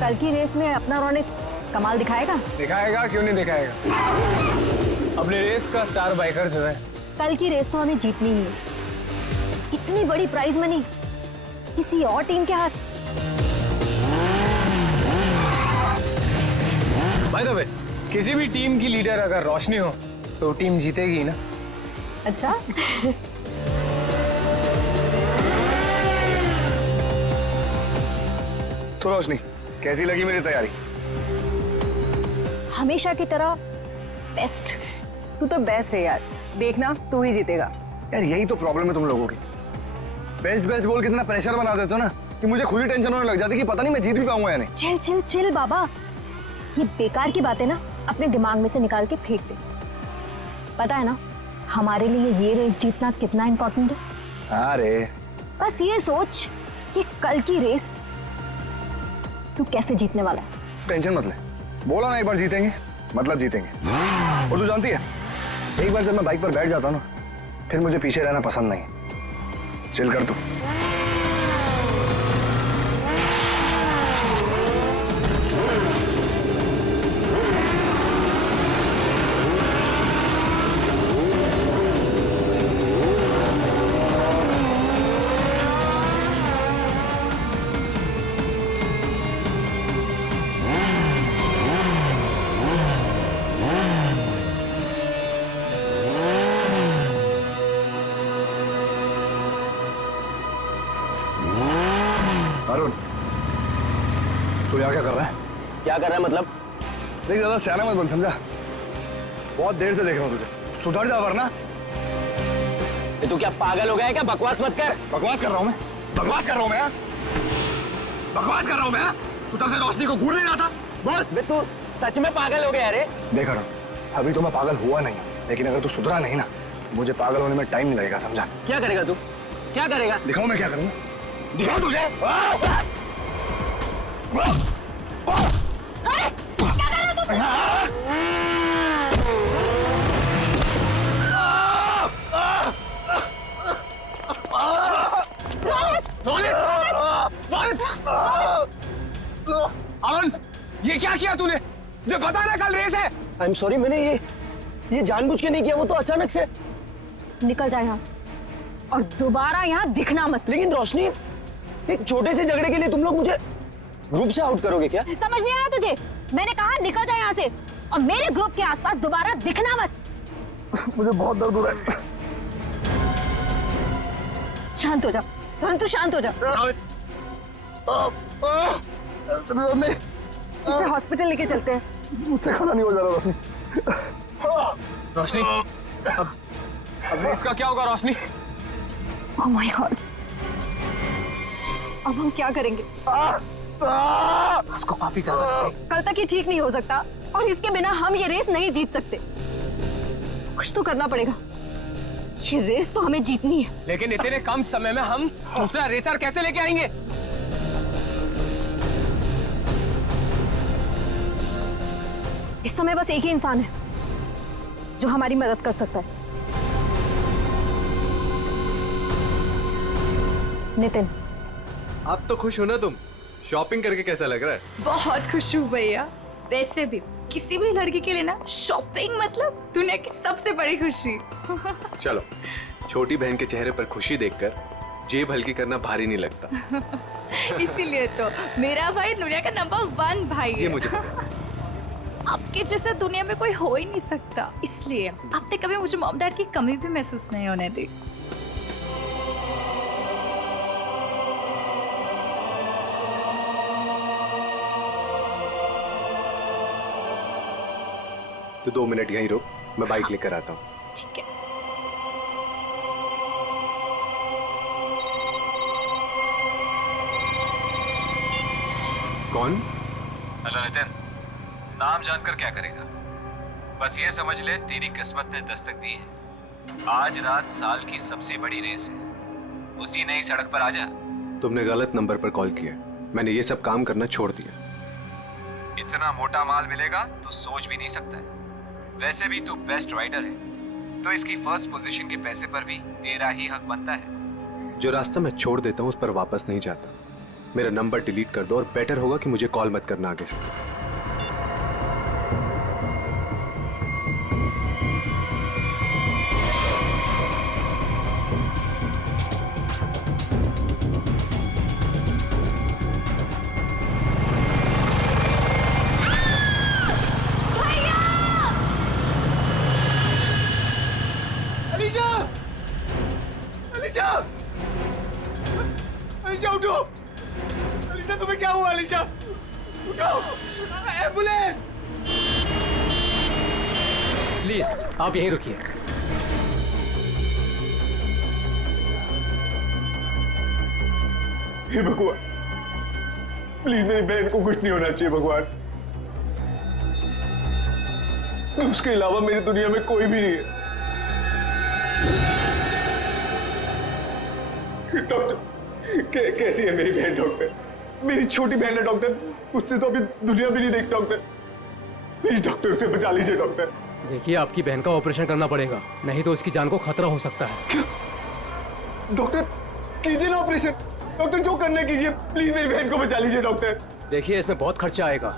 कल की रेस में अपना रौनक कमाल दिखाएगा। दिखाएगा, क्यों नहीं दिखाएगा। अपने रेस का स्टार बाइकर जो है। कल की रेस तो हमें जीतनी ही है। इतनी बड़ी प्राइज मनी किसी और टीम के हाथ। बाय द वे, किसी भी टीम की लीडर अगर रोशनी हो तो टीम जीतेगी ना। अच्छा तो रोशनी, कैसी लगी मेरी तैयारी? हमेशा की तरह बेस्ट। तू तो बेस्ट है यार, देखना तू ही जीतेगा। यार यही तो प्रॉब्लम है तुम लोगों की। बेस्ट बेस्ट बोल कितना प्रेशर बना देते हो ना कि मुझे खुद ही टेंशन होने लग जाती कि पता नहीं मैं जीत भी पाऊंगा या नहीं। चिल चिल चिल बाबा, ये बेकार की बातें ना अपने दिमाग में से निकाल के फेंक दे। पता है ना हमारे लिए ये रेस जीतना कितना इम्पोर्टेंट है। हाँ रे, बस ये सोच कि कल की रेस तू कैसे जीतने वाला है। टेंशन मत ले, बोला ना एक बार जीतेंगे मतलब जीतेंगे। और तू जानती है, एक बार जब मैं बाइक पर बैठ जाता हूँ ना, फिर मुझे पीछे रहना पसंद नहीं। चिल कर तू। अरुण, तू यहाँ क्या कर रहा है? क्या कर रहा है मतलब? देख ज्यादा सियाना मत बन, समझा? बहुत देर से देख रहा हूँ तुझे, सुधर जा वरना। तू क्या पागल हो गया है क्या? बकवास मत कर। बकवास कर रहा हूँ मैं? बकवास कर रहा हूँ मैं? बकवास कर रहा हूँ मैं? तू तब से रोशनी को घूर नहीं रहा था? बोल। बे तू सच में पागल हो गया रे? देख अरुण, अभी तो मैं पागल हुआ नहीं, लेकिन अगर तू सुधरा नहीं ना, मुझे पागल होने में टाइम नहीं लगेगा, समझा? क्या करेगा तू? क्या करेगा? दिखाओ मैं क्या करूँगा, दिखाओ तुझे। अरुण, ये क्या किया तूने? मुझे पता है ना कल रेस है। आई एम सॉरी, मैंने ये जानबूझ के नहीं किया, वो तो अचानक से। निकल जा यहाँ से और दोबारा यहाँ दिखना मत। लेकिन रोशनी, एक छोटे से झगड़े के लिए तुम लोग मुझे ग्रुप से आउट करोगे क्या? समझ नहीं आया तुझे? मैंने कहा निकल जा यहाँ से और मेरे ग्रुप के आसपास दोबारा दिखना मत। मुझे बहुत दर्द हो रहा है। शांत हो जा, तू शांत हो जा। इसे हॉस्पिटल लेके चलते हैं। मुझसे खड़ा नहीं हो जा रहा रोशनी। रोशनी, अब रेस का क्या होगा रोशनी? ओह माय गॉड, अब हम क्या करेंगे? उसको काफी ज्यादा कल तक ये ठीक नहीं हो सकता और इसके बिना हम ये रेस नहीं जीत सकते। कुछ तो करना पड़ेगा, ये रेस तो हमें जीतनी है। लेकिन इतने कम समय में हम दूसरा रेसर कैसे लेके आएंगे? इस समय बस एक ही इंसान है जो हमारी मदद कर सकता है, नितिन। आप तो खुश हो ना तुम? शॉपिंग करके कैसा लग रहा है? बहुत खुश हूँ भैया। वैसे भी किसी भी लड़की के लिए ना शॉपिंग मतलब दुनिया की सबसे बड़ी खुशी। चलो, छोटी बहन के चेहरे पर खुशी देखकर जेब हल्की करना भारी नहीं लगता। इसीलिए तो मेरा भाई दुनिया का नंबर 1 भाई ये है। मुझे पता है। आपके जैसा दुनिया में कोई हो ही नहीं सकता, इसलिए आपने कभी मुझे मॉम डैड की कमी भी महसूस नहीं होने दी। तो 2 मिनट यहीं रुक, मैं बाइक लेकर आता हूँ। ठीक है। कौन? हेलो नितिन, नाम जानकर क्या करेगा? बस ये समझ ले तेरी किस्मत ने दस्तक दी है। आज रात साल की सबसे बड़ी रेस है, उसी नई सड़क पर आजा। तुमने गलत नंबर पर कॉल किया, मैंने ये सब काम करना छोड़ दिया। इतना मोटा माल मिलेगा तो सोच भी नहीं सकता है। वैसे भी तू बेस्ट राइडर है, तो इसकी फर्स्ट पोजीशन के पैसे पर भी तेरा ही हक बनता है। जो रास्ता मैं छोड़ देता हूँ उस पर वापस नहीं जाता। मेरा नंबर डिलीट कर दो और बेटर होगा कि मुझे कॉल मत करना आगे से। अलीशा! अलीशा! अलीशा उठो! अलीशा तुम्हें क्या हुआ अलीशा? उठो! एम्बुलेंस! प्लीज आप यहीं रुकिए। हे भगवान, प्लीज मेरी बहन को कुछ नहीं होना चाहिए भगवान। उसके अलावा मेरी दुनिया में कोई भी नहीं है। डॉक्टर, कैसी है मेरी बहन डॉक्टर? मेरी छोटी बहन है डॉक्टर, उसने तो अभी दुनिया भी नहीं देखी डॉक्टर। प्लीज डॉक्टर उसे बचा लीजिए डॉक्टर। देखिए आपकी बहन का ऑपरेशन करना पड़ेगा, नहीं तो इसकी जान को खतरा हो सकता है। क्या? डॉक्टर कीजिए ना ऑपरेशन। डॉक्टर जो करना है कीजिए, प्लीज मेरी बहन को बचा लीजिए डॉक्टर। देखिए इसमें बहुत खर्चा आएगा।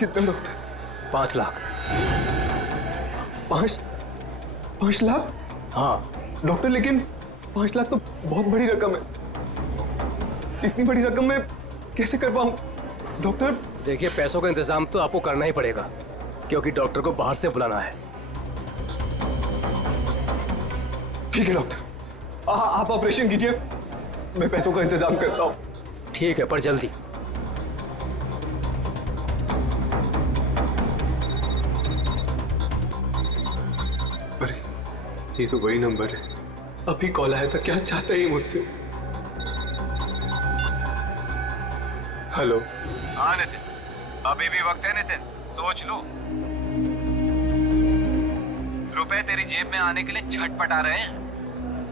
कितना डॉक्टर? 5 लाख। 5 लाख? हाँ डॉक्टर लेकिन 5 लाख तो बहुत बड़ी रकम है। इतनी बड़ी रकम मैं कैसे कर पाऊं डॉक्टर? देखिए पैसों का इंतजाम तो आपको करना ही पड़ेगा, क्योंकि डॉक्टर को बाहर से बुलाना है। ठीक है डॉक्टर, आप ऑपरेशन कीजिए, मैं पैसों का इंतजाम करता हूँ। ठीक है पर जल्दी। अरे ये तो वही नंबर है, अभी कॉल आया था। क्या चाहता है मुझसे? हेलो। हाँ नितिन, अभी भी वक्त है नितिन, सोच लो। रुपए तेरी जेब में आने के लिए छटपटा रहे हैं,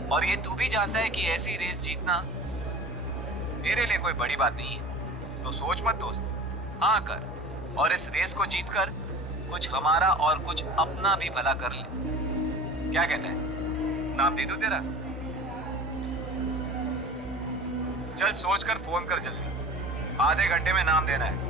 और ये तू भी जानता है कि ऐसी रेस जीतना तेरे लिए कोई बड़ी बात नहीं है। तो सोच मत दोस्त, हाँ कर, और इस रेस को जीतकर कुछ हमारा और कुछ अपना भी भला कर ले। क्या कहता है? नाम दे दूं तेरा? चल सोच कर फोन कर जल्दी, आधे घंटे में नाम देना है।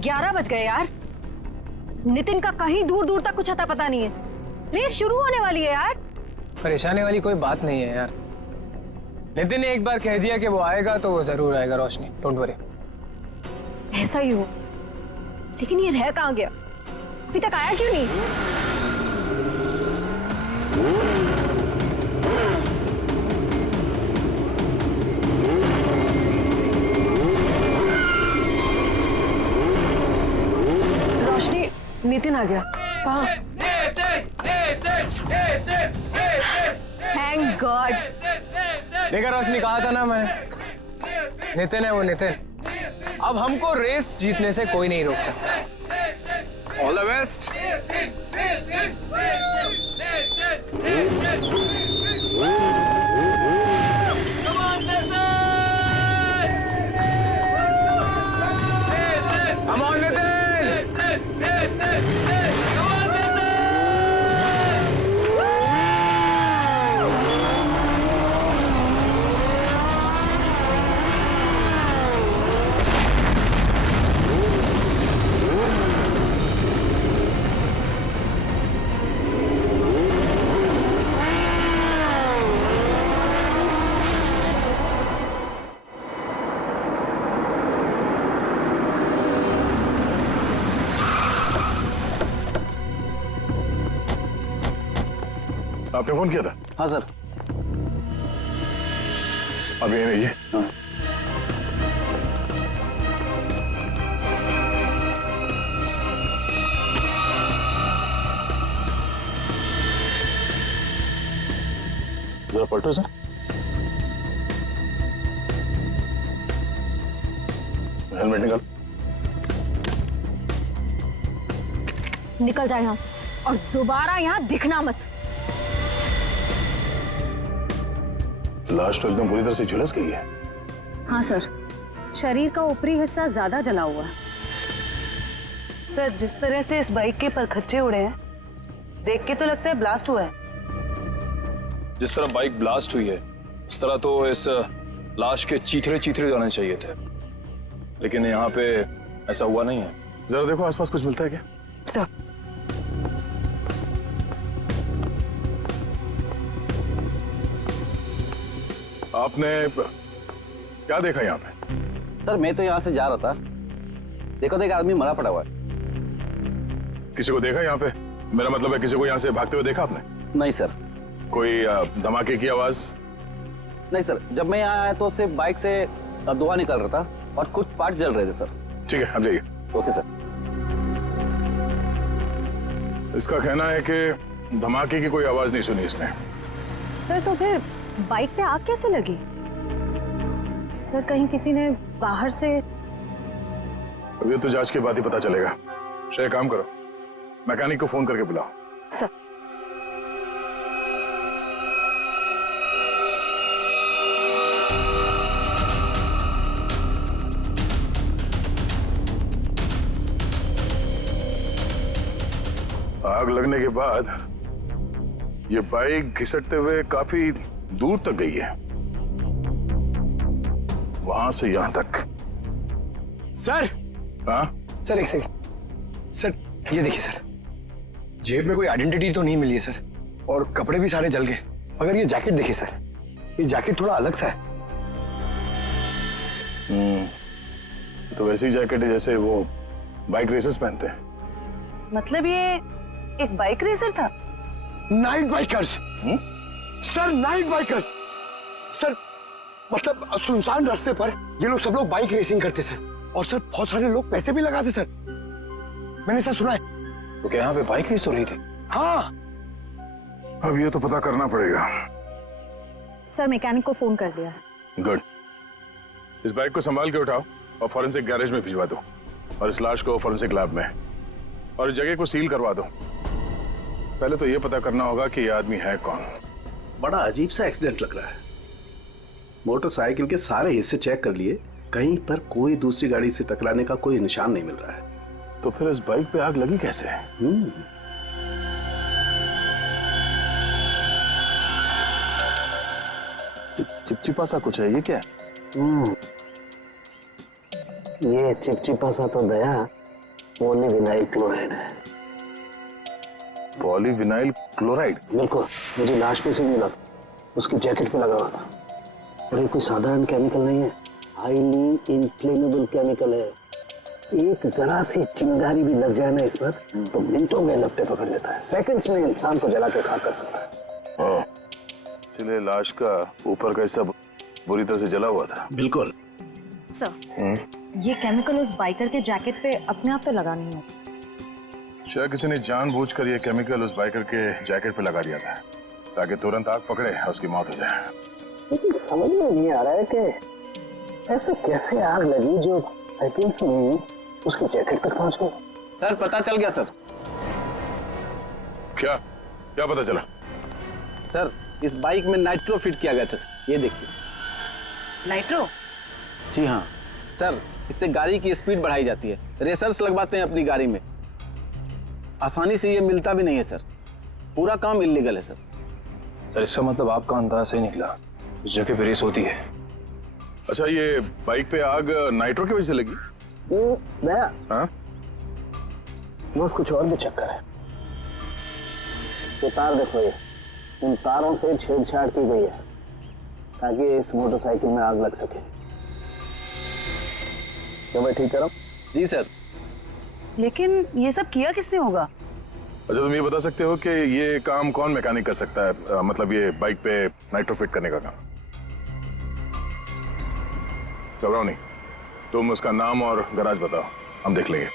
ग्यारह बज गए यार। नितिन का कहीं दूर दूर तक कुछ अता पता नहीं है। रेस शुरू होने वाली है यार। परेशानी वाली कोई बात नहीं है यार। नितिन ने एक बार कह दिया कि वो आएगा तो वो जरूर आएगा रोशनी, डोंट वरी। ऐसा ही हो, लेकिन ये रह कहाँ गया? अभी तक आया क्यों नहीं? रोशनी, नितिन आ गया। कहाँ? Thank God. देखा रोशनी, कहा था ना मैंने, नितिन है वो नितिन। अब हमको रेस जीतने से कोई नहीं रोक सकता। All the best. Come on, Nitin! आपने फोन किया था? हाँ सर। अब ये रहिए। जरा पलटो सर। हेलमेट निकाल। निकल जाए यहाँ से और दोबारा यहाँ दिखना मत। लाश तो एकदम बुरी तरह से झुलस गई है। हाँ सर, शरीर का ऊपरी हिस्सा ज्यादा जला हुआ है। सर, जिस तरह से इस बाइक के परखच्चे उड़े हैं, देख के तो लगता है ब्लास्ट हुआ है। जिस तरह बाइक ब्लास्ट हुई है उस तरह तो इस लाश के चीथड़े चीथड़े जाने चाहिए थे, लेकिन यहाँ पे ऐसा हुआ नहीं है। जरा देखो आसपास कुछ मिलता है क्या? सर, आपने क्या देखा यहाँ पे? सर मैं तो यहाँ से जा रहा था, देखो तो एक आदमी मरा पड़ा हुआ है। किसी को देखा यहाँ पे? मेरा मतलब है किसी को यहाँ से भागते हुए देखा आपने? नहीं सर। कोई धमाके की आवाज? नहीं सर, जब मैं यहाँ आया तो सिर्फ बाइक से धुआं निकल रहा था और कुछ पार्ट जल रहे थे सर। ठीक है, अब जाइए। Okay sir. इसका कहना है कि धमाके की कोई आवाज नहीं सुनी इसने। सर तो फिर बाइक पे आग कैसे लगी? सर कहीं किसी ने बाहर से? अब ये तो जांच के बाद ही पता चलेगा। श्रेय, काम करो, मैकेनिक को फोन करके बुलाओ। सर आग लगने के बाद ये बाइक घिसटते हुए काफी दूर तक गई है, वहां से यहां तक। सर, हाँ? सर एक सेकंड। सर ये देखिए सर, जेब में कोई आइडेंटिटी तो नहीं मिली है सर, और कपड़े भी सारे जल गए। मगर ये जैकेट देखिए सर, ये जैकेट थोड़ा अलग सा है। तो वैसी जैकेट है जैसे वो बाइक रेसर्स पहनते हैं। मतलब ये एक बाइक रेसर था? Night bikers sir, night bikers sir. मतलब सुनसान रास्ते पर ये लोग सब लोग बाइक रेसिंग करते सर, और सर बहुत सारे लोग पैसे भी लगाते सर, मैंने सर सुना है। तो क्या यहाँ पे बाइक रेस हो रही थी? हाँ। अब ये तो पता करना पड़ेगा। सर मैकेनिक को फोन कर दिया है। गुड। इस बाइक को संभाल के उठाओ और फॉरेंसिक गैरेज में भिजवा दो, और इस लाश को फॉरेंसिक लैब में, और इस जगह को सील करवा दो। पहले तो ये पता करना होगा कि ये आदमी है कौन। बड़ा अजीब सा एक्सीडेंट लग रहा है। मोटरसाइकिल के सारे हिस्से चेक कर लिए, कहीं पर कोई दूसरी गाड़ी से टकराने का कोई निशान नहीं मिल रहा है। तो फिर इस बाइक पे आग लगी कैसे? चिपचिपा सा कुछ है, ये क्या है? ये चिपचिपा सा तो दया पॉलीविनाइल क्लोराइड है। Polyvinyl chloride? बिल्कुल, मुझे लाश पे से मिला, उसकी जैकेट पे लगा हुआ था। और ये कोई साधारण केमिकल नहीं है, हाईली इनफ्लेमेबल केमिकल है। एक जरा सी चिंगारी भी लग जाए ना इस पर तो मिनटों में लपटे पकड़ लेता है, सेकंड्स में इंसान को जला के खाक कर सकता है। इसलिए लाश का ऊपर का हिस्सा बुरी तरह से जला हुआ था। बिल्कुल सर ये केमिकल उस बाइकर के जैकेट पे अपने आप तो लगा नहीं है। शायद किसी ने जानबूझकर ये केमिकल उस बाइकर के जैकेट पे लगा दिया था ताकि तुरंत आग पकड़े और उसकी मौत हो जाए। लेकिन समझ में नहीं आ रहा है कि ऐसे कैसे आग लगी जो सेकंड्स में उसकी जैकेट तक पहुंच गई। सर पता चल गया सर। क्या क्या पता चला? सर इस बाइक में नाइट्रो फिट किया गया था, ये देखिए। नाइट्रो? जी हाँ सर, इससे गाड़ी की स्पीड बढ़ाई जाती है, रेसर्स लगवाते हैं अपनी गाड़ी में। आसानी से ये मिलता भी नहीं है सर, पूरा काम इल्लीगल है सर। सर इसका मतलब आपका अंदाजा सही निकला, उस जगह पे रेस होती है। अच्छा, ये बाइक पे आग नाइट्रो की वजह से लगी? दया, हाँ? बस कुछ और भी चक्कर है। ये तार देखो, ये इन तारों से छेड़छाड़ की गई है ताकि इस मोटरसाइकिल में आग लग सके। तो मैं ठीक कर रहा हूँ? जी सर। लेकिन ये सब किया किसने होगा? अच्छा, तुम ये बता सकते हो कि ये काम कौन मैकेनिक कर सकता है, मतलब ये बाइक पे नाइट्रो फिट करने का काम? घबराओ नहीं, तुम उसका नाम और गराज बताओ, हम देख लेंगे।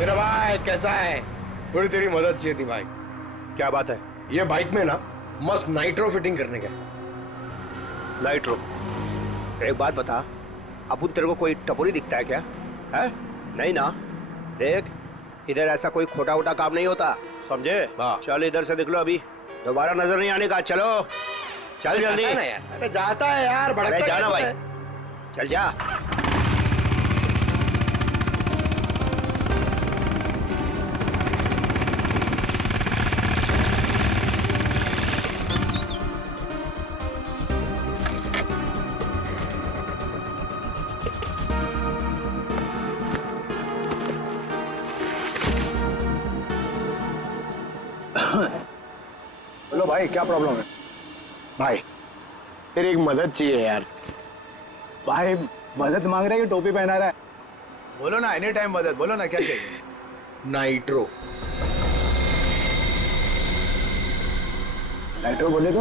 मेरा भाई कैसा है? थोड़ी तेरी मदद चाहिए थी भाई। क्या बात है? ये बाइक में ना मस्त नाइट्रो फिटिंग करने का। नाइट्रो? एक बात बता, अपुन तेरे को कोई टपोरी दिखता है क्या? है? नहीं ना? देख, इधर ऐसा कोई खोटा वोटा काम नहीं होता, समझे? चल इधर से निकलो, अभी दोबारा नजर नहीं आने का। चलो चल जल्दी। अरे जाता है यार, भड़कता अरे जाना भाई, है। चल जा। बोलो भाई, क्या प्रॉब्लम है? भाई तेरी एक मदद चाहिए यार। भाई मदद मांग रहा है कि टोपी पहना रहा है? बोलो ना, एनी टाइम मदद, बोलो ना क्या चाहिए। नाइट्रो। नाइट्रो बोले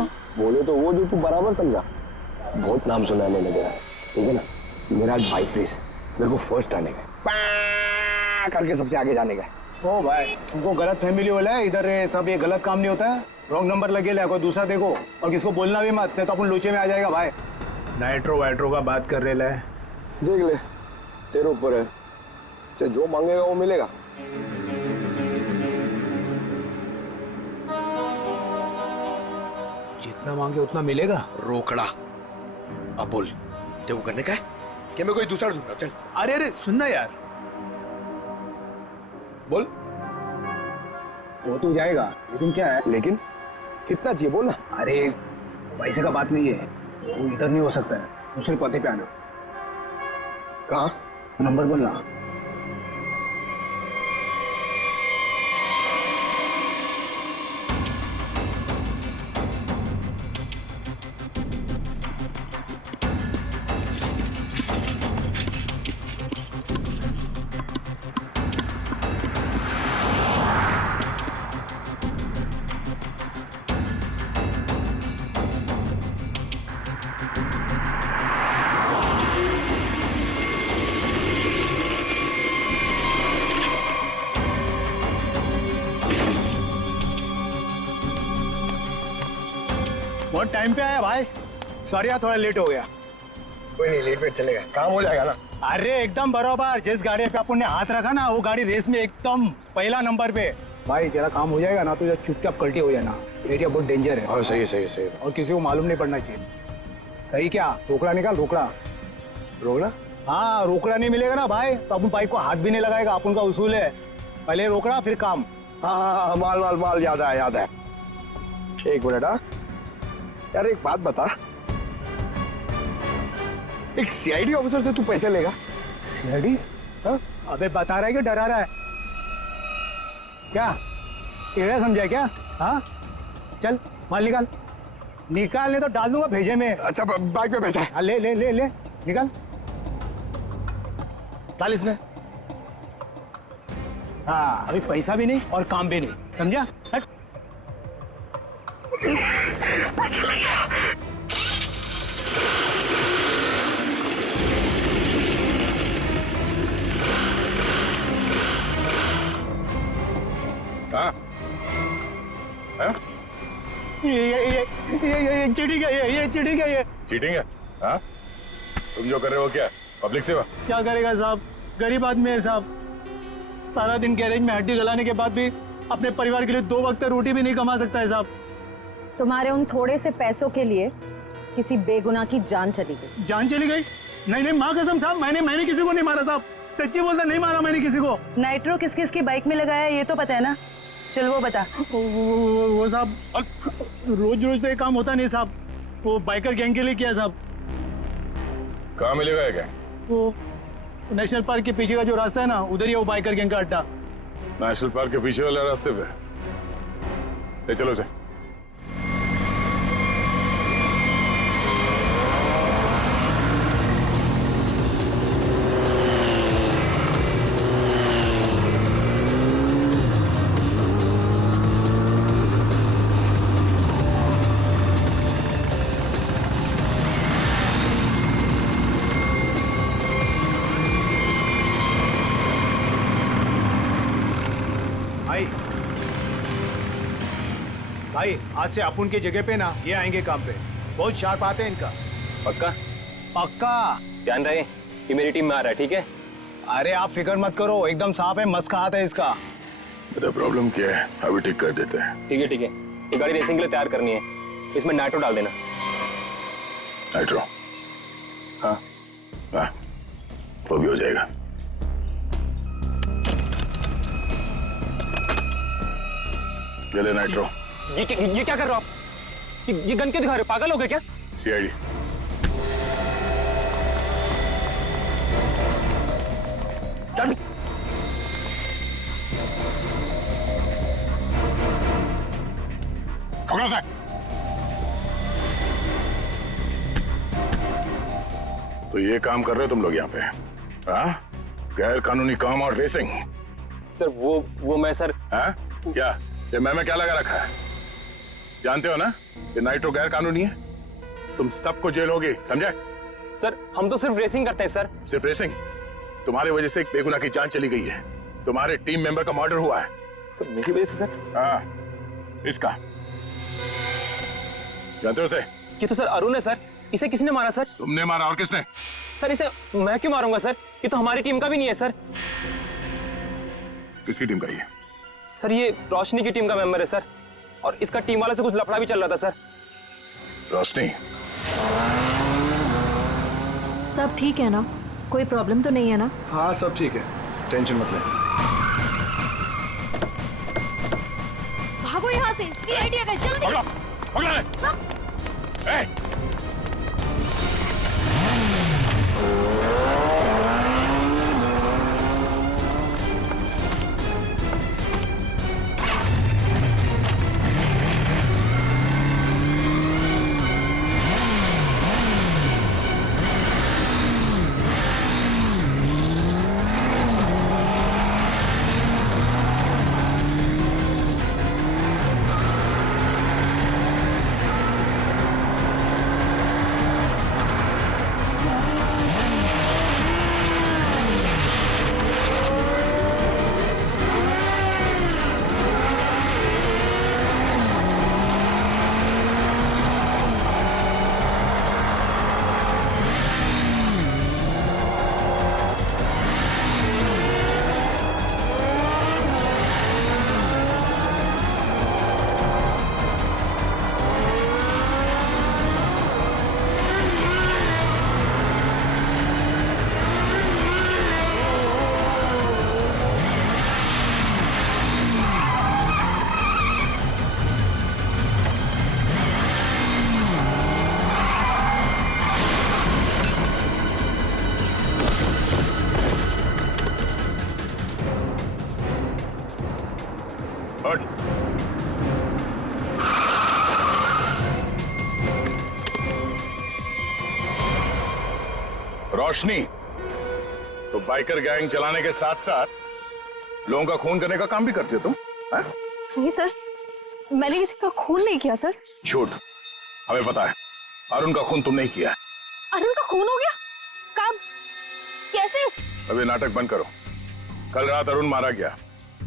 तो वो जो तू बराबर समझा। बहुत नाम सुना है मैंने तेरा, ठीक है ना? मेरा आज बाइक रेस है, मेरे को फर्स्ट आने का है, करके सबसे आगे जाने का है। ओ भाई, तुमको गलत फैमिली वाला है इधर, सब ये गलत काम नहीं होता है। रॉन्ग नंबर लगे ले, कोई दूसरा देखो, और किसको बोलना भी मत, नहीं तो अपन लोचे में आ जाएगा भाई। नाइट्रो वाइट्रो का बात कर रहे है, देख ले तेरे ऊपर है, से जो मांगेगा वो मिलेगा। जितना मांगे उतना मिलेगा। रोकड़ा। अब बोल, तेरे को करने का है कि मैं कोई दूसरा ढूंढूं? चल। अरे अरे सुनना यार, बोल। वो तो जाएगा, लेकिन क्या है? लेकिन कितना चाहिए बोल ना। अरे पैसे का बात नहीं है, वो इधर नहीं हो सकता है, दूसरे पते पे आना। कहाँ? नंबर बोलना। बहुत टाइम पे आया भाई, सॉरी यार थोड़ा लेट हो गया। कोई नहीं, लेट वेट चलेगा, काम हो जाएगा ना। अरे एकदम बराबर, जिस गाड़ी पे अपन ने हाथ रखा ना वो गाड़ी रेस में एकदम पहला नंबर पे। भाई तेरा काम हो जाएगा ना तो चुपचाप कल्टी हो जाना, एरिया बहुत डेंजर है। हाँ सही है, सही है, सही है। और किसी को मालूम नहीं पड़ना चाहिए। सही क्या? रोकड़ा निकाल, रोकड़ा। रोकड़ा? हाँ, रोकड़ा नहीं मिलेगा ना भाई तो अपन बाइक को हाथ भी नहीं लगाएगा, अपन का उसूल है पहले रोकड़ा फिर काम। हाँ, माल माल माल, याद है याद है। एक मिनट। हाँ यार, एक बात बता, एक सीआईडी ऑफिसर से तू पैसे लेगा? सीआईडी? हाँ? अबे बता रहा है कि डरा रहा है? क्या टेढ़ा समझा क्या? हाँ चल माल निकाल, निकाल नहीं तो डाल दूंगा भेजे में। अच्छा बाइक पे पैसा है? हाँ, ले ले ले ले निकाल, डाल इसमें। हाँ अभी पैसा भी नहीं और काम भी नहीं, समझा? हट। पैसा लग गया। हाँ? हाँ? ये चीटिंग है, ये चीटिंग है, ये चीटिंग है? हाँ? तुम जो कर रहे हो क्या पब्लिक सेवा? क्या करेगा साहब, गरीब आदमी है साहब, सारा दिन गैरेज में हड्डी गलाने के बाद भी अपने परिवार के लिए 2 वक्त रोटी भी नहीं कमा सकता है साहब। तुम्हारे उन थोड़े से पैसों के लिए किसी बेगुनाह की जान चली गई। जान चली गई? नहीं नहीं माँ कसम साहब, मैंने किसी को नहीं मारा साहब, सच्ची बोलता, नहीं मारा मैंने किसी को। नाइट्रो किस किस की बाइक में लगाया ये तो पता है ना? चल वो बता। वो साहब रोज रोज तो ये काम होता नहीं साहब, वो बाइकर गैंग के लिए किया साहब। कहाँ मिलेगा ये क्या? वो नेशनल पार्क के पीछे का जो रास्ता है ना, उधर ही है वो बाइकर गैंग का अड्डा। नेशनल पार्क के पीछे वाले रास्ते पे? ले चलो से। भाई आज से अपुन की जगह पे ना ये आएंगे काम पे। बहुत शार्प आते हैं इनका। पक्का? पक्का। ध्यान रहे कि मेरी टीम में आ रहा है, ठीक है? अरे आप फिक्र मत करो, एकदम साफ है, मस्त हाथ है इसका। बेटा प्रॉब्लम क्या है, अभी ठीक कर देते हैं। ठीक है ठीक है, ये गाड़ी रेसिंग के लिए तैयार करनी है, इसमें नाइट्रो डाल देना। नाइट्रो? हाँ हाँ, वो भी हो जाएगा। ये ले नाइट्रो। ये क्या कर रहे हो आप? ये गन क्यों दिखा रहे हो? पागल हो गए क्या? सीआईडी। चल। पकड़ो से। तो ये काम कर रहे हो तुम लोग यहाँ पे? हाँ? गैर कानूनी काम और रेसिंग। सर वो मैं सर। हाँ? क्या ये मैं क्या लगा रखा है? जानते हो ना ये नाइट्रो गैर कानूनी है, तुम सबको जेल होगी, समझे? सर हम तो सिर्फ रेसिंग करते हैं सर। सिर्फ रेसिंग? तुम्हारी वजह से एक बेगुनाह की जान चली गई है, तुम्हारे टीम मेंबर का मर्डर हुआ है। सर मेरी वजह से सर? हाँ, इसका जानते हो उसे? ये तो सर अरुण है सर, इसे किसने मारा सर? तुमने मारा, और किसने? सर इसे मैं क्यों मारूंगा सर, ये तो हमारी टीम का भी नहीं है सर। किसकी टीम का ये? सर ये रोशनी की टीम का मेंबर है सर, और इसका टीम वालों से कुछ लफड़ा भी चल रहा था सर। रोशनी? सब ठीक है ना? कोई प्रॉब्लम तो नहीं है ना? हाँ सब ठीक है, टेंशन मत ले। भागो यहाँ से, सीआईडी आ गए, जल्दी। पकड़ो, पकड़ो। ए! हट। रोशनी, तो बाइकर गैंग चलाने के साथ साथ लोगों का खून करने का काम भी करती हो तुम? है? नहीं सर, मैंने किसी का खून नहीं किया सर। झूठ, हमें पता है अरुण का खून तुम नहीं किया है। अरुण का खून हो गया? कब? कैसे? अब ये नाटक बंद करो। कल रात अरुण मारा गया,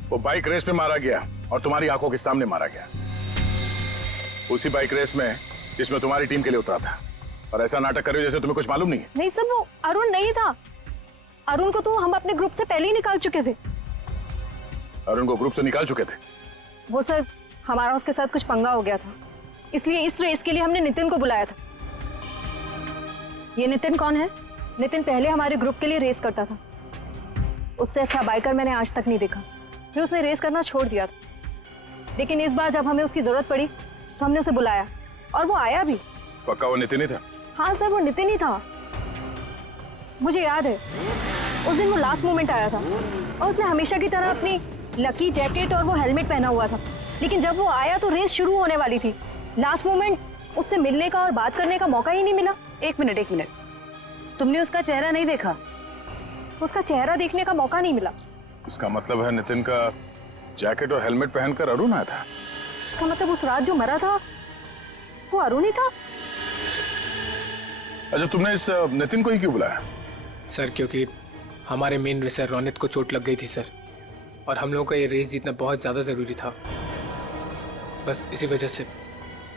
वो बाइक रेस में मारा गया और तुम्हारी आंखों के सामने मारा गया, उसी बाइक रेस में जिसमें तुम्हारी टीम के लिए उतरा था। और ऐसा नाटक कर रहे हो जैसे तुम्हें कुछ मालूम नहीं है। नहीं सर, वो अरुण नहीं था। अरुण को तो हम अपने ग्रुप से पहले ही निकाल चुके थे। अरुण को ग्रुप से निकाल चुके थे? वो सर हमारा उसके साथ कुछ पंगा हो गया था, इसलिए इस रेस के लिए हमने नितिन को बुलाया था। ये नितिन कौन है? नितिन पहले हमारे ग्रुप के लिए रेस करता था, उससे अच्छा बाइकर मैंने आज तक नहीं देखा। फिर उसने रेस करना छोड़ दिया था, लेकिन इस बार जब हमें उसकी जरूरत पड़ी तो हमने उसे बुलाया और वो आया भी। पक्का वो नितिन ही था? हाँ सर, वो नितिन ही था। मुझे याद है उस दिन वो लास्ट मोमेंट आया था और उसने हमेशा की तरह अपनी लकी जैकेट और वो हेलमेट पहना हुआ था, लेकिन जब वो आया तो रेस शुरू होने वाली थी। लास्ट मोमेंट उससे मिलने का और बात करने का मौका ही नहीं मिला। एक मिनट, तुमने उसका चेहरा नहीं देखा? उसका चेहरा देखने का मौका नहीं मिला। इसका मतलब है नितिन का जैकेट और हेलमेट पहनकर अरुण आया था? इसका मतलब उस रात जो मरा था वो अरुण ही था? अच्छा, तुमने इस नितिन को ही क्यों बुलाया? सर क्योंकि हमारे मेन रेसर रोनित को चोट लग गई थी सर, और हम लोगों का ये रेस जीतना बहुत ज़्यादा ज़रूरी था। बस इसी वजह से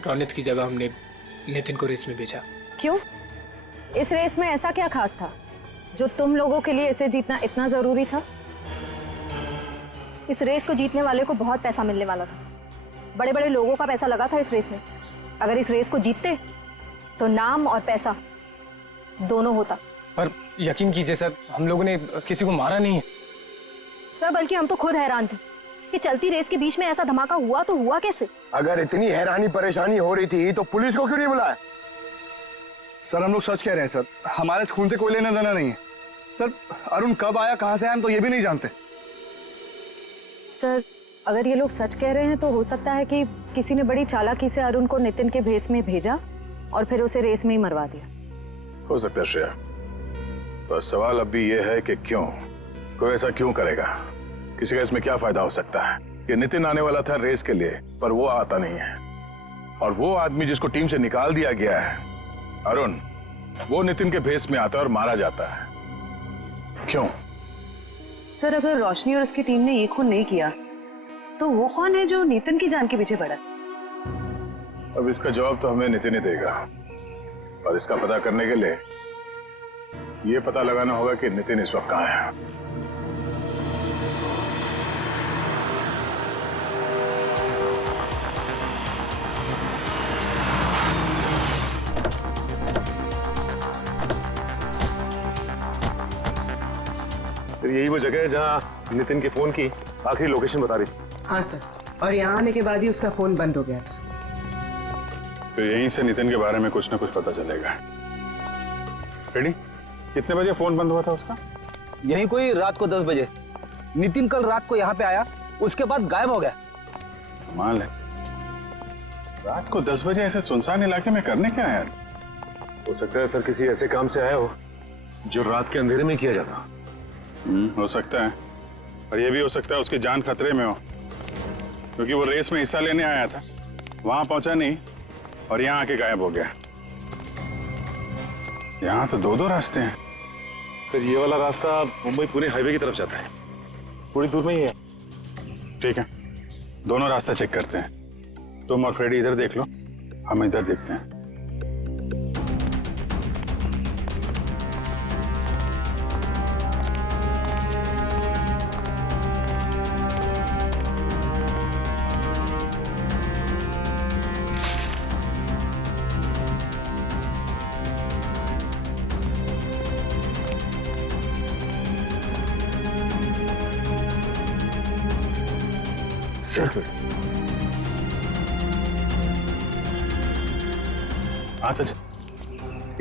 रोनित की जगह हमने नितिन को रेस में भेजा। क्यों? इस रेस में ऐसा क्या खास था जो तुम लोगों के लिए इसे जीतना इतना जरूरी था? इस रेस को जीतने वाले को बहुत पैसा मिलने वाला था। बड़े बड़े लोगों का पैसा लगा था इस रेस में। अगर इस रेस को जीतते तो नाम और पैसा दोनों होता। पर यकीन कीजिए सर, हम लोगों ने किसी को मारा नहीं है सर, बल्कि हम तो खुद हैरान थे कि चलती रेस के बीच में ऐसा धमाका हुआ तो हुआ कैसे? अगर इतनी हैरानी परेशानी हो रही थी तो पुलिस को क्यों नहीं बुलाया? सर हम लोग सच कह रहे हैं सर, हमारे इस खून से कोई लेना देना नहीं है सर। अरुण कब आया, कहां से आया, हम तो ये भी नहीं जानते। सर, अगर ये लोग सच कह रहे हैं तो हो सकता है कि किसी ने बड़ी चालाकी से अरुण को नितिन के भेस में भेजा और फिर उसे रेस में ही मरवा दिया। हो सकता है श्रेया, पर सवाल अब भी ये है कि क्यों, कोई ऐसा क्यों करेगा? किसी का इसमें क्या फायदा हो सकता है कि नितिन आने वाला था रेस के लिए पर वो आता नहीं है, और वो आदमी जिसको टीम से निकाल दिया गया है अरुण, वो नितिन के भेस में आता है और मारा जाता है। क्यों? सर, अगर रोशनी और उसकी टीम ने ये खून नहीं किया तो वो कौन है जो नितिन की जान के पीछे पड़ा? अब इसका जवाब तो हमें नितिन ही देगा, और इसका पता करने के लिए ये पता लगाना होगा कि नितिन इस वक्त कहाँ है। यही वो जगह है जहाँ नितिन के फोन की आखिरी लोकेशन बता रही थी। हाँ सर, और यहाँ आने के बाद ही उसका फोन बंद हो गया। फिर यहीं से नितिन के बारे में कुछ ना कुछ पता चलेगा। रेडी? कितने बजे फोन बंद हुआ था उसका? यही कोई रात को 10 बजे। नितिन कल रात को यहाँ पे आया, उसके बाद गायब हो गया। कमाल है, रात को 10 बजे ऐसे सुनसान इलाके में करने क्या आया? हो सकता है सर किसी ऐसे काम से आया हो जो रात के अंधेरे में किया जाता। हो सकता है, और ये भी हो सकता है उसकी जान खतरे में हो, क्योंकि वो रेस में हिस्सा लेने आया था, वहां पहुंचा नहीं और यहाँ आके गायब हो गया। यहाँ तो दो रास्ते हैं। सर ये वाला रास्ता मुंबई पुणे हाईवे की तरफ जाता है, थोड़ी दूर में ही है। ठीक है, दोनों रास्ता चेक करते हैं। तुम और फ्रेडी इधर देख लो, हम इधर देखते हैं। सर हाँ सच,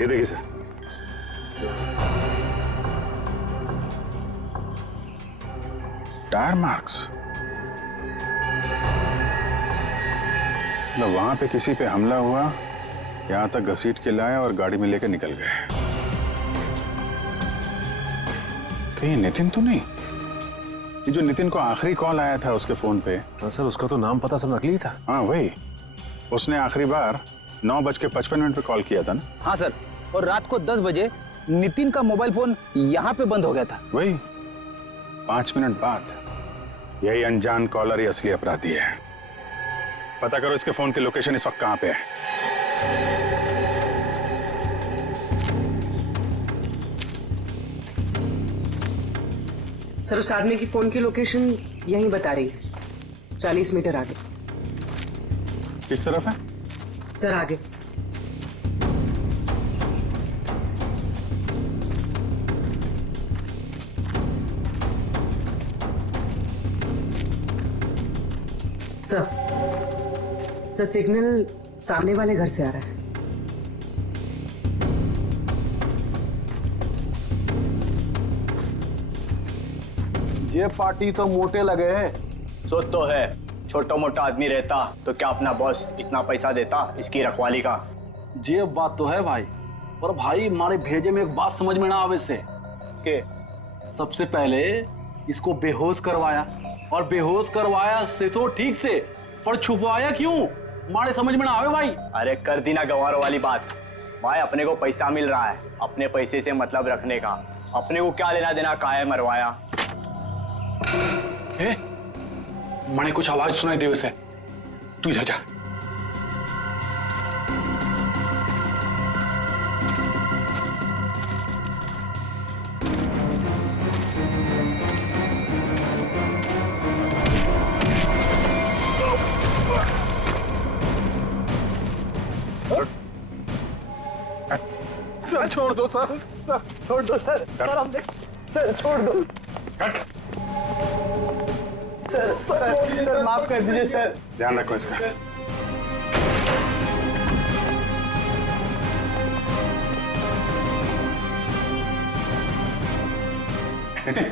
ये देखिए सर, टायर मार्क्स। मतलब वहां पे किसी पे हमला हुआ, यहां तक घसीट के लाए और गाड़ी में लेकर निकल गए। कहीं नितिन तो नहीं? ये जो नितिन को आखिरी कॉल आया था उसके फोन पे। हाँ सर, उसका तो नाम पता सब नकली था। हाँ वही, उसने आखिरी बार 9:55 पे कॉल किया था ना? हाँ सर, और रात को 10 बजे नितिन का मोबाइल फोन यहाँ पे बंद हो गया था। वही 5 मिनट बाद। यही अनजान कॉलर ही असली अपराधी है। पता करो इसके फोन की लोकेशन इस वक्त कहाँ पे है। सर, उस आदमी की फोन की लोकेशन यहीं बता रही है, 40 मीटर आगे। किस तरफ है? सर आगे। सर सिग्नल सामने वाले घर से आ रहा है। ये पार्टी तो मोटे लगे हैं। सोच तो है, छोटा मोटा आदमी रहता तो क्या अपना बॉस इतना पैसा देता इसकी रखवाली का? ये बात तो है भाई, पर भाई हमारे भेजे में एक बात समझ में ना आवे से के सबसे पहले इसको बेहोश करवाया, और बेहोश करवाया से तो ठीक से, पर छुपवाया क्यों हमारे समझ में ना आवे भाई। अरे कर दी ना गंवारों वाली बात भाई, अपने को पैसा मिल रहा है, अपने पैसे से मतलब रखने का, अपने को क्या लेना देना काहे मरवाया। मने कुछ आवाज सुनाई दी वैसे। तू इधर जा। सर छोड़ दो सर, छोड़ दो सर, सर हम देख, सर छोड़ दो कट। सर माफ कर दीजिए सर। ध्यान रखो इसका। नितिन,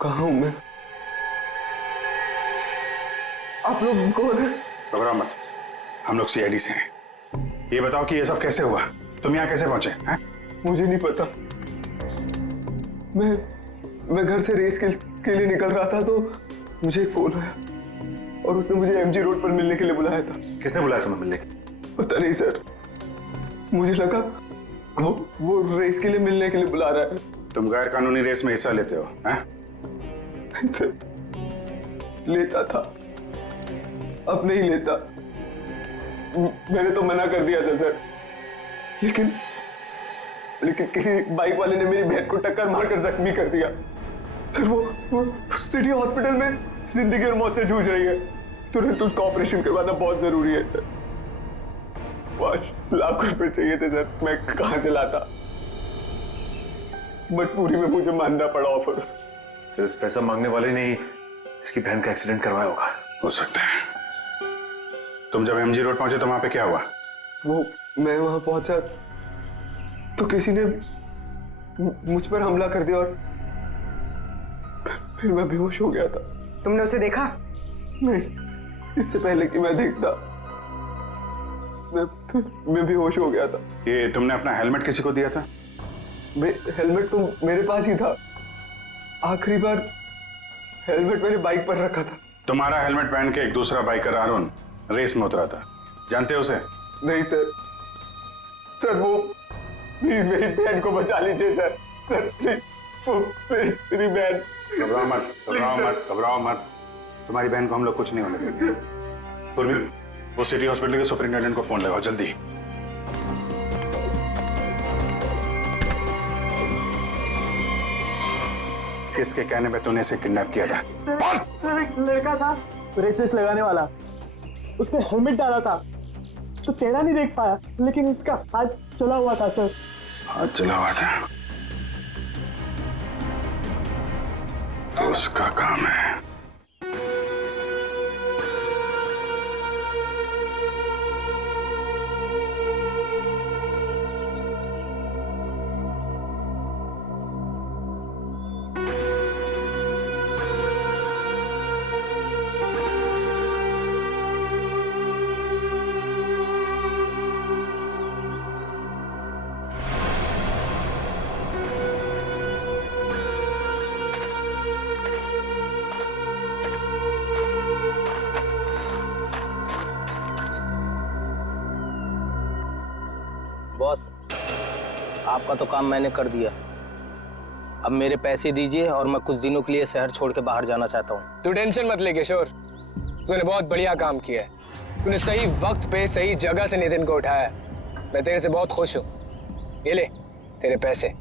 कहाँ हूं मैं? आप लोग कौन है? घबराओ मत, हम लोग सीआईडी से हैं। ये बताओ कि ये सब कैसे हुआ, तुम यहाँ कैसे पहुंचे हैं? मुझे नहीं पता। मैं घर से रेस के लिए निकल रहा था तो मुझे एक फोन आया और उसने मुझे एमजी रोड पर मिलने के लिए बुलाया था। किसने बुलाया तुम्हें मिलने के? पता नहीं सर, मुझे लगा वो रेस के लिए मिलने के लिए बुला रहा है। तुम गैर कानूनी रेस में हिस्सा लेते हो? हैं? सर, लेता था, अब नहीं लेता। मैंने तो मना कर दिया था सर, लेकिन किसी बाइक वाले ने मेरी बहन को टक्कर मारकर जख्मी कर दिया। सर वो सिटी हॉस्पिटल में जिंदगी और मौत से जूझ रही है। तुरंत उसका ऑपरेशन करवाना बहुत जरूरी है सर। 5 लाख रुपए चाहिए थे सर, मैं कहां से लाता? मजबूरी में मुझे मानना पड़ा ऑफर। सर इस पैसा मांगने वाले ने इसकी बहन का एक्सीडेंट करवाया होगा। हो सकता है। तुम जब एमजी रोड पहुंचे तो वहां पे क्या हुआ? मैं वहां पहुंचा तो किसी ने मुझ पर हमला कर दिया और फिर मैं बेहोश हो गया था। तुमने उसे देखा? नहीं, इससे पहले कि मैं देखता मैं बेहोश हो गया था। ये तुमने अपना हेलमेट किसी को दिया था? हेलमेट तो मेरे पास ही था। आखिरी बार हेलमेट मैंने बाइक पर रखा था। तुम्हारा हेलमेट पहन के एक दूसरा बाइकर अरुण रेस में उतरा था, जानते हो उसे? नहीं सर, सर वो मेरी बहन को बचा लीजिए सर, मेरी बहन। घबराओ मत, घबराओ मत, घबराओ मत। तुम्हारी बहन को हम लोग कुछ नहीं होने देंगे। पूर्वी, वो सिटी हॉस्पिटल के सुपरिंटेंडेंट को फोन लगाओ जल्दी। किसके कहने पे तूने इसे किडनैप किया था? एक लड़का था रेस लगाने वाला, उसने हेलमेट डाला था तो चेहरा नहीं देख पाया, लेकिन उसका हाथ चला हुआ था सर। हाथ चला हुआ था तो उसका काम है। बॉस, आपका तो काम मैंने कर दिया। अब मेरे पैसे दीजिए और मैं कुछ दिनों के लिए शहर छोड़ के बाहर जाना चाहता हूँ। तू टेंशन मत ले किशोर, तूने बहुत बढ़िया काम किया है। तूने सही वक्त पे सही जगह से नितिन को उठाया। मैं तेरे से बहुत खुश हूँ। ये ले तेरे पैसे।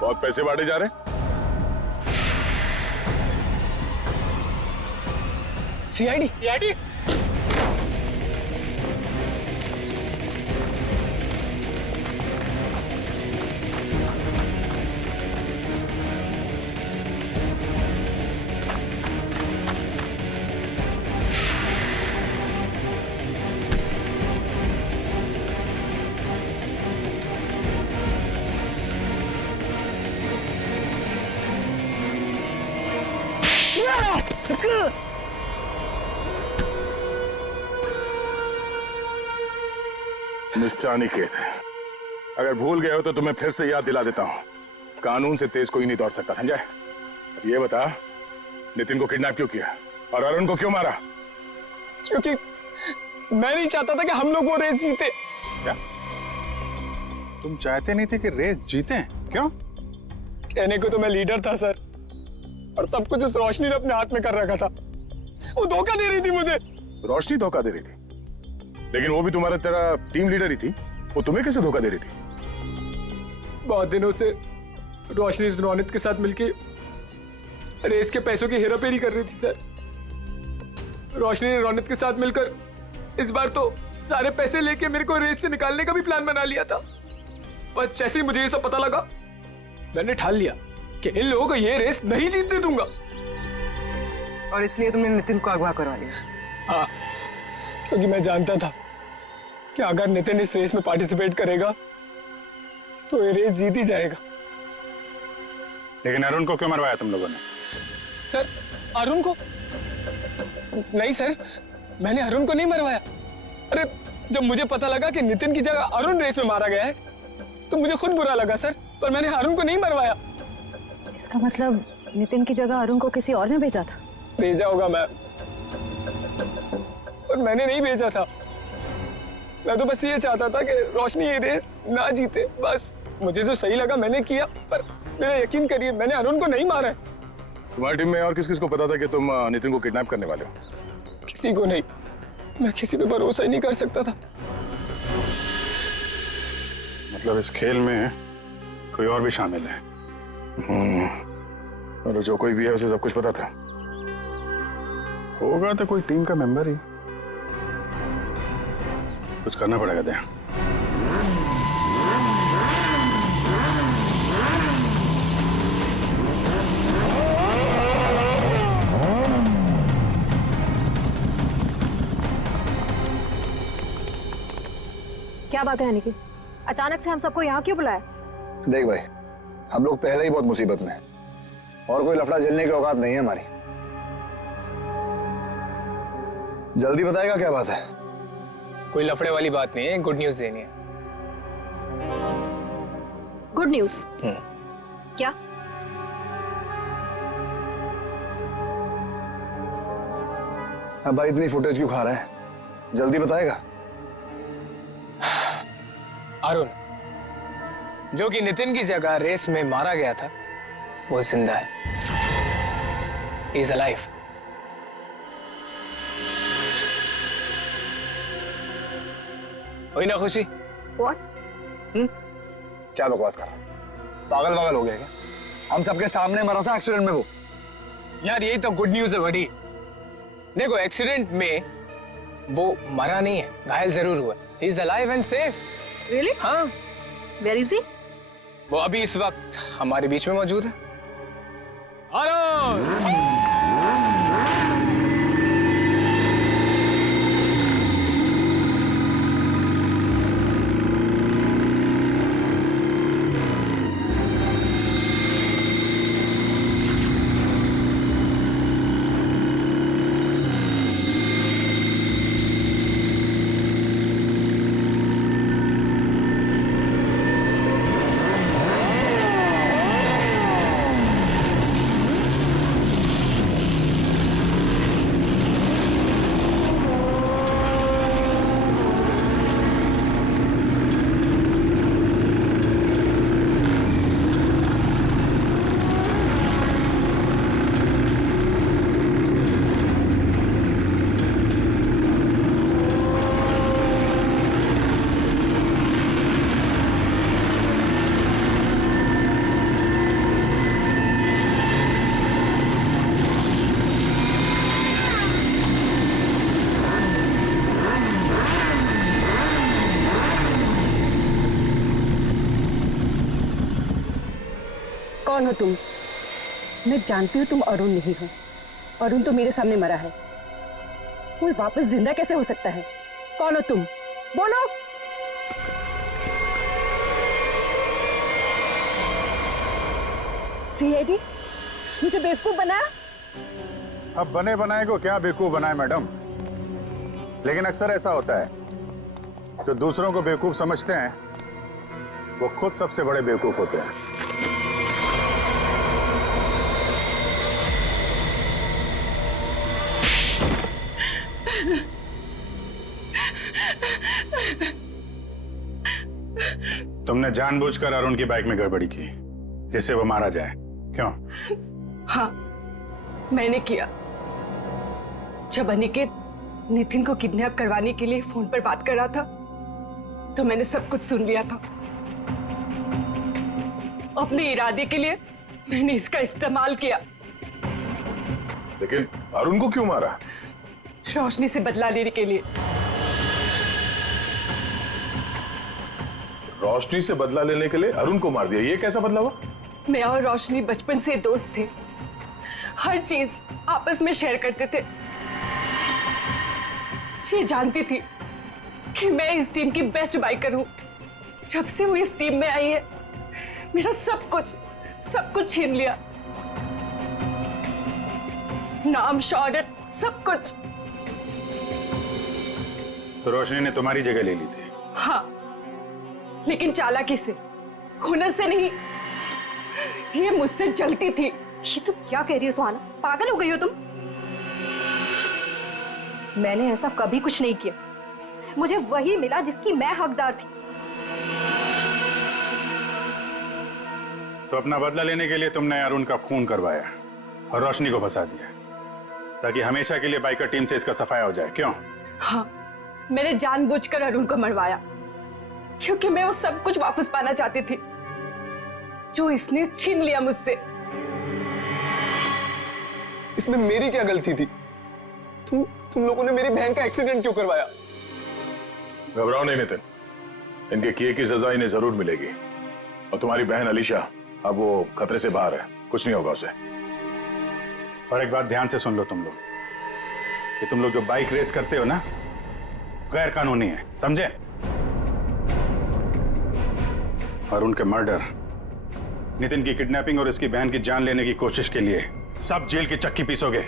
बहुत पैसे बांटे जा रहे हैं। सीआईडी मिस्टर अनिकेत, अगर भूल गए हो तो तुम्हें फिर से याद दिला देता हूँ, कानून से तेज कोई नहीं दौड़ सकता, समझा? अब ये बता, नितिन को किडनैप क्यों किया और अरुण को क्यों मारा? क्योंकि मैं नहीं चाहता था कि हम लोग वो रेस जीते। क्या? तुम चाहते नहीं थे कि रेस जीते, क्यों? कहने को तो मैं लीडर था सर, और सब कुछ उस रोशनी ने अपने हाथ में कर रखा था। वो धोखा दे रही थी मुझे। रोशनी धोखा दे रही थी, लेकिन वो भी तुम्हारा तेरा टीम लीडर ही थी। वो तुम्हें कैसे धोखा दे रही थी? बहुत दिनों से रोशनी रोनित के साथ मिलके रेस के पैसों की हेराफेरी कर रही थी सर। रोशनी ने रोनित के साथ मिलकर इस बार तो सारे पैसे लेके मेरे को रेस से निकालने का भी प्लान बना लिया था। बस जैसे ही मुझे ये सब पता लगा, मैंने ठान लिया कि इन लोगों को ये रेस नहीं जीतने दूंगा। और इसलिए तुमने नितिन को अगवा करवा लिया? हाँ, क्योंकि मैं जानता था कि अगर नितिन इस रेस में पार्टिसिपेट करेगा तो ये रेस जीत ही जाएगा। लेकिन अरुण को क्यों मरवाया तुम लोगों ने? सर, अरुण को? नहीं सर, मैंने अरुण को नहीं मरवाया। अरे, जब मुझे पता लगा कि नितिन की जगह अरुण रेस में मारा गया है तो मुझे खुद बुरा लगा सर, पर मैंने अरुण को नहीं मरवाया। इसका मतलब नितिन की जगह अरुण को किसी और ने भेजा था? भेजा होगा मैम, पर मैंने नहीं भेजा था। मैं तो बस ये चाहता था कि रोशनी ये रेस ना जीते, बस। मुझे जो सही लगा मैंने किया, पर मेरा यकीन करिए मैंने अरुण को नहीं मारा है। तुम्हारी टीम में और किस किस को पता था कि तुम नितिन को किडनैप करने वाले हो? किसी को नहीं, मैं किसी पे भरोसा ही नहीं कर सकता था। मतलब इस खेल में कोई और भी शामिल है? और जो कोई भी है उसे सब कुछ पता था? होगा तो कोई टीम का मेंबर ही। कुछ करना पड़ेगा दया। क्या बात है अनिकेत? अचानक से हम सबको यहाँ क्यों बुलाया? देख भाई, हम लोग पहले ही बहुत मुसीबत में हैं और कोई लफड़ा झेलने की औकात नहीं है हमारी। जल्दी बताएगा क्या बात है? कोई लफड़े वाली बात नहीं है, गुड न्यूज देनी है। Good news? क्या? अब भाई इतनी फुटेज क्यों खा रहा है? जल्दी बताएगा। अरुण, जो कि नितिन की जगह रेस में मारा गया था, वो जिंदा है। He is alive. हुई ना खुशी? What? क्या बकवास कर रहा है? पागल वागल हो गया क्या? हम सबके सामने मरा था एक्सीडेंट में वो। यार यही तो गुड न्यूज है बड़ी। देखो, एक्सीडेंट में वो मरा नहीं है, घायल जरूर हुआ। He is alive and safe. Really? हाँ। Where is he? वो अभी इस वक्त हमारे बीच में मौजूद है। अरुण! कौन हो तुम? मैं जानती हूँ तुम अरुण नहीं हो। अरुण तो मेरे सामने मरा है, वो वापस जिंदा कैसे हो सकता है? कौन हो तुम? बोलो। सीआईडी मुझे बेवकूफ बनाया? अब बने बनाए को क्या बेवकूफ बनाए मैडम? लेकिन अक्सर ऐसा होता है, जो दूसरों को बेवकूफ समझते हैं वो खुद सबसे बड़े बेवकूफ होते हैं। तुमने जानबूझकर अरुण की बाइक में गड़बड़ी की जिससे वो मारा जाए, क्यों? हाँ, मैंने किया। जब अनिकेत नितिन को किडनैप करवाने के लिए फोन पर बात कर रहा था तो मैंने सब कुछ सुन लिया था। अपने इरादे के लिए मैंने इसका इस्तेमाल किया। लेकिन अरुण को क्यों मारा? रोशनी से बदला लेने के लिए। रोशनी से बदला लेने के लिए अरुण को मार दिया, ये कैसा बदला हुआ? मैं और रोशनी बचपन से दोस्त थे, हर चीज आपस में शेयर करते थे। ये जानती थी कि मैं इस टीम की बेस्ट बाइकर हूं। जब से वो इस टीम में आई है मेरा सब कुछ छीन लिया, नाम, शौहरत, सब कुछ। तो रोशनी ने तुम्हारी जगह ले ली थी? हाँ, लेकिन चालाकी से, हुनर से नहीं। ये मुझसे जलती थी। ये तुम क्या कह रही हो सुहाना? पागल हो गई हो तुम? मैंने ऐसा कभी कुछ नहीं किया। मुझे वही मिला जिसकी मैं हकदार थी। तो अपना बदला लेने के लिए तुमने अरुण का खून करवाया और रोशनी को फंसा दिया ताकि हमेशा के लिए बाइकर टीम से इसका सफाया हो जाए, क्यों? हाँ, मैंने जानबूझकर अरुण को मरवाया क्योंकि मैं वो सब कुछ वापस पाना चाहती थी जो इसने छीन लिया मुझसे। इसमें मेरी क्या गलती थी? तुम लोगों ने मेरी बहन का एक्सीडेंट क्यों करवाया? घबराओ नहीं नितिन, इनके किए की सजा इन्हें जरूर मिलेगी। और तुम्हारी बहन अलीशा अब वो खतरे से बाहर है, कुछ नहीं होगा उसे। और एक बात ध्यान से सुन लो तुम लोग, कि तुम लोग जो बाइक रेस करते हो ना, गैर कानूनी है, समझे? और उनके मर्डर, नितिन की किडनैपिंग और इसकी बहन की जान लेने की कोशिश के लिए सब जेल की चक्की पीसोगे।